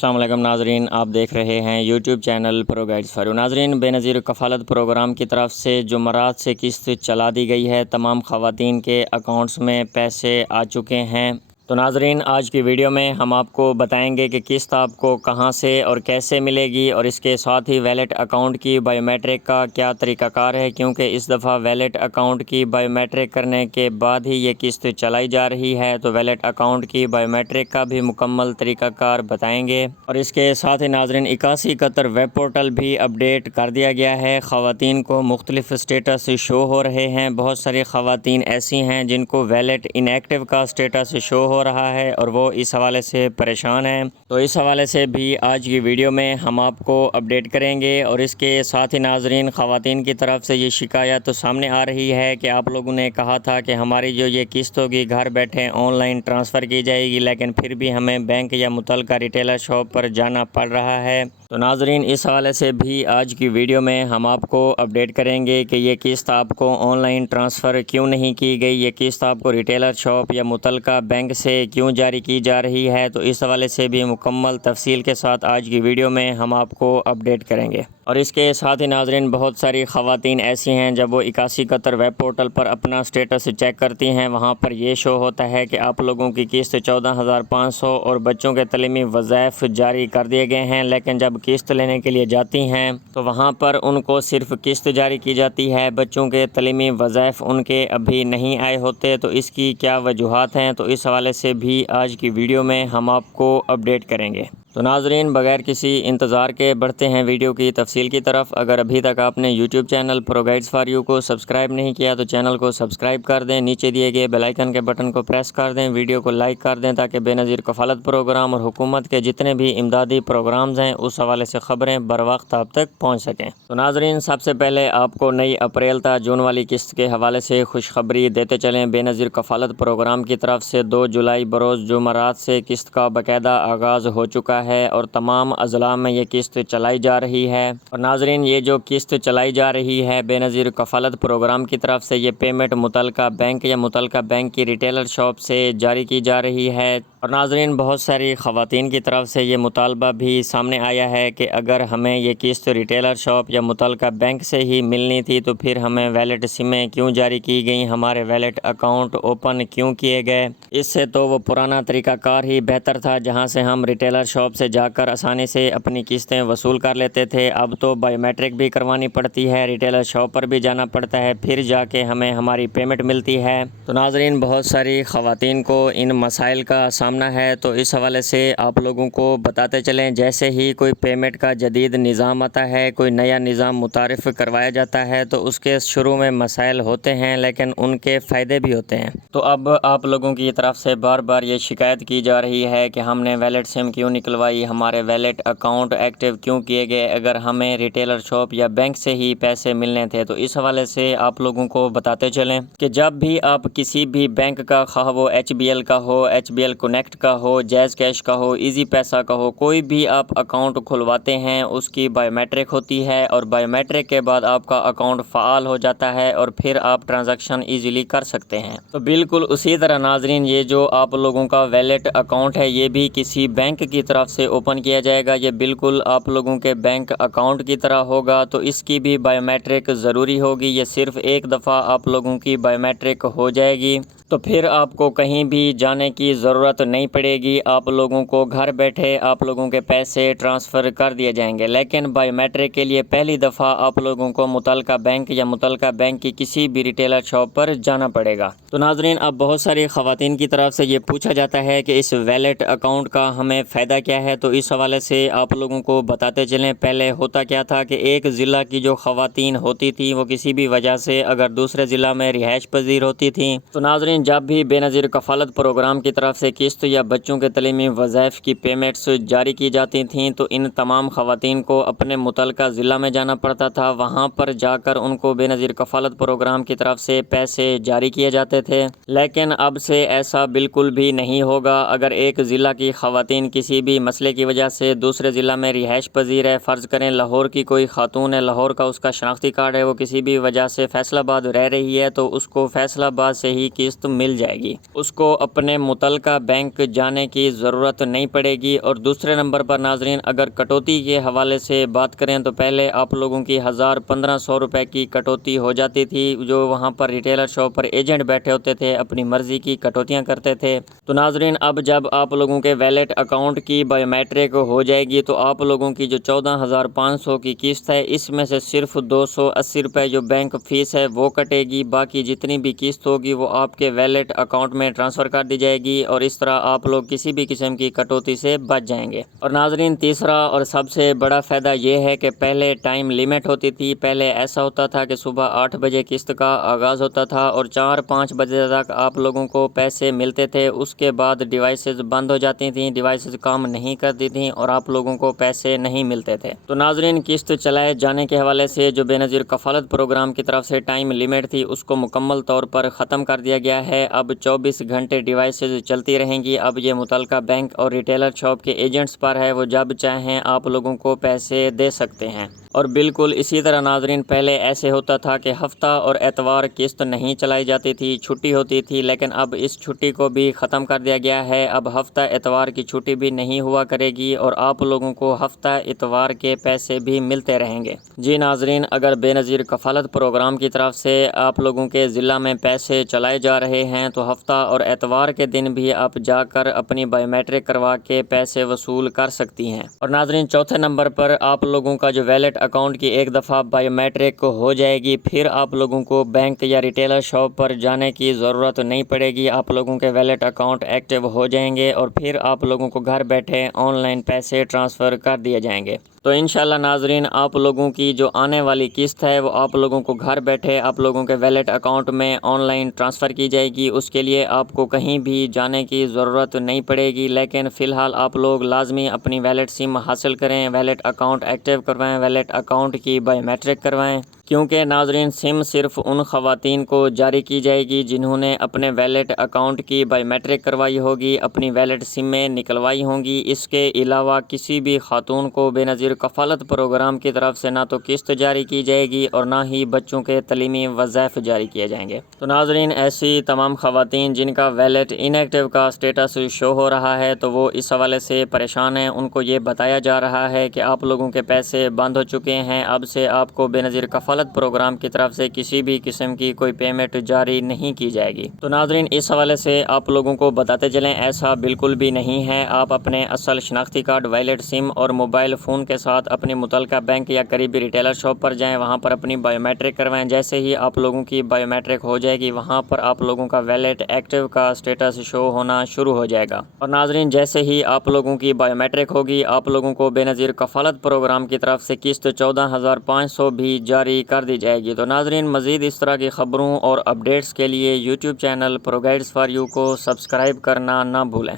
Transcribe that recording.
अस्सलाम वालेकुम नाजरीन, आप देख रहे हैं YouTube channel pro guides for you. नाजरीन, बेनज़ीर कफ़ालत प्रोग्राम की तरफ से जुमरात से किस्त चला दी गई है। तमाम ख़वातीन के अकाउंट्स में पैसे आ चुके हैं। तो नाजरीन, आज की वीडियो में हम आपको बताएंगे कि किस्त आपको कहां से और कैसे मिलेगी, और इसके साथ ही वैलेट अकाउंट की बायोमेट्रिक का क्या तरीक़ाकार है, क्योंकि इस दफ़ा वैलेट अकाउंट की बायोमेट्रिक करने के बाद ही ये किस्त चलाई जा रही है। तो वैलेट अकाउंट की बायोमेट्रिक का भी मुकम्मल तरीक़ाकार बताएंगे। और इसके साथ ही नाजरीन, 8171 वेब पोर्टल भी अपडेट कर दिया गया है। ख़वातीन को मुख्तलिफ स्टेटस शो हो रहे हैं। बहुत सारी ख़वातीन ऐसी हैं जिनको वैलेट इनएक्टिव का स्टेटस शो हो रहा है और वो इस हवाले से परेशान हैं। तो इस हवाले से भी आज की वीडियो में हम आपको अपडेट करेंगे। और इसके साथ ही नाजरीन, ख़वातीन की तरफ से ये शिकायत तो सामने आ रही है कि आप लोगों ने कहा था कि हमारी जो ये किस्त होगी घर बैठे ऑनलाइन ट्रांसफ़र की जाएगी, लेकिन फिर भी हमें बैंक या मुतल्लिका रिटेलर शॉप पर जाना पड़ रहा है। तो नाजरीन, इस हवाले से भी आज की वीडियो में हम आपको अपडेट करेंगे कि ये किस्त आपको ऑनलाइन ट्रांसफ़र क्यों नहीं की गई, ये किस्त आपको रिटेलर शॉप या मुतल्लिका बैंक से क्यों जारी की जा रही है। तो इस हवाले से भी मुकम्मल तफसील के साथ आज की वीडियो में हम आपको अपडेट करेंगे। और इसके साथ ही नाजरीन, बहुत सारी ख़वातीन ऐसी हैं जब वो 8171 वेब पोर्टल पर अपना स्टेटस चेक करती हैं, वहाँ पर ये शो होता है कि आप लोगों की किस्त 14,500 और बच्चों के तलीमी वज़ाइफ जारी कर दिए गए हैं। लेकिन जब किस्त लेने के लिए जाती हैं तो वहाँ पर उनको सिर्फ़ किस्त जारी की जाती है, बच्चों के तलीमी वज़ाइफ उनके अभी नहीं आए होते। तो इसकी क्या वजूहात हैं, तो इस हवाले से भी आज की वीडियो में हम आपको अपडेट करेंगे। तो नाजरीन, बगैर किसी इंतज़ार के बढ़ते हैं वीडियो की तफसील की तरफ। अगर अभी तक आपने YouTube channel pro guides for you को सब्सक्राइब नहीं किया तो चैनल को सब्सक्राइब कर दें, नीचे दिए गए बेल आइकन के बटन को प्रेस कर दें, वीडियो को लाइक कर दें, ताकि बेनज़ीर कफ़ालत प्रोग्राम और हुकूमत के जितने भी इमदादी प्रोग्राम्स हैं उस हवाले से ख़बरें बर वक्त आप तक पहुँच सकें। तो नाजरीन, सबसे पहले आपको नई अप्रैल ता जून वाली किस्त के हवाले से खुशखबरी देते चलें। बेनज़ीर कफ़ालत प्रोग्राम की तरफ से 2 जुलाई बरोज़ जुमरात से किस्त का बाकायदा आगाज़ हो चुका है और तमाम अज़ला में ये किस्त चलाई जा रही है। और नाजरीन, ये जो किस्त चलाई जा रही है बेनज़ीर कफ़ालत प्रोग्राम की तरफ से, ये पेमेंट मुतल्लिका बैंक या मुतल्लिका बैंक की रिटेलर शॉप से जारी की जा रही है। और नाजरीन, बहुत सारी ख़वातीन की तरफ से ये मुतालबा भी सामने आया है कि अगर हमें ये किस्त रिटेलर शॉप या मुतल्लिका बैंक से ही मिलनी थी तो फिर हमें वैलेट सिमें क्यों जारी की गई, हमारे वैलेट अकाउंट ओपन क्यों किए गए। इससे तो वो पुराना तरीक़ाकार ही बेहतर था, जहाँ से हम रिटेलर शॉप से जाकर आसानी से अपनी किस्तें वसूल कर लेते थे। अब तो बायोमेट्रिक भी करवानी पड़ती है, रिटेलर शॉप पर भी जाना पड़ता है, फिर जाके हमें हमारी पेमेंट मिलती है। तो नाजरीन, बहुत सारी ख़वातीन को इन मसाइल का सामना है। तो इस हवाले से आप लोगों को बताते चलें, जैसे ही कोई पेमेंट का जदीद निज़ाम आता है, कोई नया निज़ाम मुतारिफ़ करवाया जाता है, तो उसके शुरू में मसाइल होते हैं लेकिन उनके फ़ायदे भी होते हैं। तो अब आप लोगों की तरफ से बार बार ये शिकायत की जा रही है कि हमने वैलेट सिम क्यों निकलवाई, हमारे वैलेट अकाउंट एक्टिव क्यों किए गए, अगर हमें रिटेलर शॉप या बैंक से ही पैसे मिलने थे। तो इस हवाले से आप लोगों को बताते चलें कि जब भी आप किसी भी बैंक का, खा वो HBL का हो, HBL कनेक्ट का हो, जैज़ कैश का हो, इजी पैसा का हो, कोई भी आप अकाउंट खुलवाते हैं उसकी बायोमेट्रिक होती है। और बायोमेट्रिक के बाद आपका अकाउंट फ़ाल हो जाता है और फिर आप ट्रांजैक्शन ईज़िली कर सकते हैं। तो बिल्कुल उसी तरह नाजरीन, ये जो आप लोगों का वैलेट अकाउंट है ये भी किसी बैंक की तरफ से ओपन किया जाएगा। ये बिल्कुल आप लोगों के बैंक अकाउंट की तरह होगा। तो इसकी भी बायोमेट्रिक ज़रूरी होगी। ये सिर्फ़ एक दफ़ा आप लोगों की बायोमेट्रिक हो जाएगी तो फिर आपको कहीं भी जाने की ज़रूरत नहीं पड़ेगी। आप लोगों को घर बैठे आप लोगों के पैसे ट्रांसफ़र कर दिए जाएंगे। लेकिन बायोमेट्रिक के लिए पहली दफ़ा आप लोगों को मुतल्लिका बैंक या मुतल्लिका बैंक की किसी भी रिटेलर शॉप पर जाना पड़ेगा। तो नाजरीन, अब बहुत सारी ख़वातीन की तरफ से ये पूछा जाता है कि इस वैलेट अकाउंट का हमें फ़ायदा क्या है। तो इस हवाले से आप लोगों को बताते चलें, पहले होता क्या था कि एक ज़िला की जो ख़वातीन होती थी वो किसी भी वजह से अगर दूसरे ज़िला में रिहाइश पजीर होती थी, तो नाजरीन जब भी बेनज़ीर कफ़ालत प्रोग्राम की तरफ से किस्त या बच्चों के तलीमी वज़ाइफ की पेमेंट्स जारी की जाती थीं, तो इन तमाम ख़वातीन को अपने मुतल्लिका ज़िला में जाना पड़ता था। वहाँ पर जाकर उनको बेनज़ीर कफ़ालत प्रोग्राम की तरफ से पैसे जारी किए जाते थे। लेकिन अब से ऐसा बिल्कुल भी नहीं होगा। अगर एक ज़िला की ख़वातीन किसी भी मसले की वजह से दूसरे ज़िला में रिहाइश पजीर है, फ़र्ज़ करें लाहौर की कोई खातून है, लाहौर का उसका शनाख्ती कार्ड है, वो किसी भी वजह से फ़ैसलाबाद रह रही है, तो उसको फ़ैसलाबाद से ही किस्त مل جائے گی، اس کو اپنے متعلقہ بینک جانے کی ضرورت نہیں پڑے گی۔ اور دوسرے نمبر پر ناظرین اگر کٹوتی کے حوالے سے بات کریں تو پہلے آپ لوگوں کی 1000-1500 روپے کی کٹوتی ہو جاتی تھی، جو وہاں پر ریٹیلر شاپ پر ایجنٹ بیٹھے ہوتے تھے، اپنی مرضی کی کٹوتیاں کرتے تھے۔ تو ناظرین اب جب آپ لوگوں کے ویلٹ اکاؤنٹ کی بایو میٹرک ہو جائے گی تو آپ لوگوں کی جو 14,500 کی قسط ہے، اس میں سے صرف 280 روپے جو بینک فیس ہے وہ کٹے گی، باقی جتنی بھی قسط ہوگی وہ آپ کے ویلٹ اکاؤنٹ میں ٹرانسفر کر دی جائے گی، اور اس طرح آپ لوگ کسی بھی قسم کی کٹوتی سے بچ جائیں گے۔ اور ناظرین تیسرا اور سب سے بڑا فائدہ یہ ہے کہ پہلے ٹائم لیمٹ ہوتی تھی، پہلے ایسا ہوتا تھا کہ صبح 8 بجے قسط کا آغاز ہوتا تھا اور 4-5 بجے تک آپ لوگوں کو پیسے ملتے تھے، اس کے بعد ڈیوائسز بند ہو جاتی تھیں، ڈیوائسز کام نہیں کرتی تھیں اور آپ لوگوں کو پیسے نہیں ملتے تھے۔ تو ناظرین قسط چلائے جانے کے حوالے سے جو بے نظیر کفالت پروگرام کی طرف سے ٹائم لیمٹ تھی اس کو مکمل طور پر ختم کر دیا گیا ہے۔ اب 24 گھنٹے ڈیوائسز چلتی رہیں گی، اب یہ متعلقہ بینک اور ریٹیلر شاپ کے ایجنٹس پر ہے، وہ جب چاہیں آپ لوگوں کو پیسے دے سکتے ہیں۔ اور بالکل اسی طرح ناظرین پہلے ایسے ہوتا تھا کہ ہفتہ اور اتوار قسط نہیں چلائی جاتی تھی، چھٹی ہوتی تھی، لیکن اب اس چھٹی کو بھی ختم کر دیا گیا ہے۔ اب ہفتہ اتوار کی چھٹی بھی نہیں ہوا کرے گی اور آپ لوگوں کو ہفتہ اتوار کے پیسے بھی ملتے رہیں گے۔ جی ناظرین اگر بے نظیر کفالت پروگرام کی طرف سے آپ لوگوں کے ضلع میں پیسے چلائے جا رہے ہیں تو ہفتہ اور اتوار کے دن بھی آپ جا کر اپنی بایو میٹرک کروا کے پیسے وصول کر سکتی ہیں۔ اور ناظرین چوتھے نمبر پر آپ لوگوں کا جو ویلٹ اکاؤنٹ کی ایک دفعہ بایو میٹرک ہو جائے گی، پھر آپ لوگوں کو بینک یا ریٹیلر شاپ پر جانے کی ضرورت نہیں پڑے گی، آپ لوگوں کے ویلٹ اکاؤنٹ ایکٹیو ہو جائیں گے اور پھر آپ لوگوں کو گھر بیٹھے آن لائن پیسے ٹرانسفر کر دیے جائیں گے۔ تو انشاءاللہ ناظرین آپ لوگوں کی جو آنے والی قسط ہے وہ آپ لوگوں کو گھر بیٹھے آپ لوگوں کے ویلٹ اکاؤنٹ میں آن لائن ٹرانسفر کی جائے گی، اس کے لیے آپ کو کہیں بھی جانے کی ضرورت نہیں پڑے گی، لیکن فی الحال آپ لوگ لازمی اپنی ویلٹ سم حاصل کریں، ویلٹ اکاؤنٹ ایکٹیو کروائیں، ویلٹ اکاؤنٹ کی بایو میٹرک کروائیں، کیونکہ ناظرین سم صرف ان خواتین کو جاری کی جائے گی جنہوں نے اپنے ویلٹ اکاؤنٹ کی بایو میٹرک کروائی ہوگی، اپنی ویلٹ سمیں نکلوائی ہوں گی۔ اس کے علاوہ کسی بھی خاتون کو بے نظیر کفالت پروگرام کی طرف سے نہ تو قسط جاری کی جائے گی اور نہ ہی بچوں کے تعلیمی وظائف جاری کیے جائیں گے۔ تو ناظرین ایسی تمام خواتین جن کا ویلٹ ان ایکٹیو کا اسٹیٹس شو ہو رہا ہے تو وہ اس حوالے سے پریشان ہیں، ان کو یہ بتایا جا رہا ہے کہ آپ لوگوں کے پیسے بند ہو چکے ہیں، اب سے آپ کو بے نظیر کفالت پروگرام کی طرف سے کسی بھی قسم کی کوئی پیمنٹ جاری نہیں کی جائے گی۔ تو ناظرین اس حوالے سے آپ لوگوں کو بتاتے چلیں ایسا بالکل بھی نہیں ہے، آپ اپنے اصل شناختی کارڈ، ویلٹ سم اور موبائل فون کے ساتھ اپنی متعلقہ بینک یا قریبی ریٹیلر شاپ پر جائیں، وہاں پر اپنی بایو میٹرک کروائیں، جیسے ہی آپ لوگوں کی بایو میٹرک ہو جائے گی وہاں پر آپ لوگوں کا ویلٹ ایکٹیو کا اسٹیٹس شو ہونا شروع ہو جائے گا۔ اور ناظرین جیسے ہی آپ لوگوں کی بایو میٹرک ہوگی آپ لوگوں کو بے نظیر کفالت پروگرام کی طرف سے قسط 14,500 بھی جاری کر دی جائے گی۔ تو ناظرین مزید اس طرح کی خبروں اور اپڈیٹس کے لیے YouTube channel pro guides for you کو سبسکرائب کرنا نہ بھولیں۔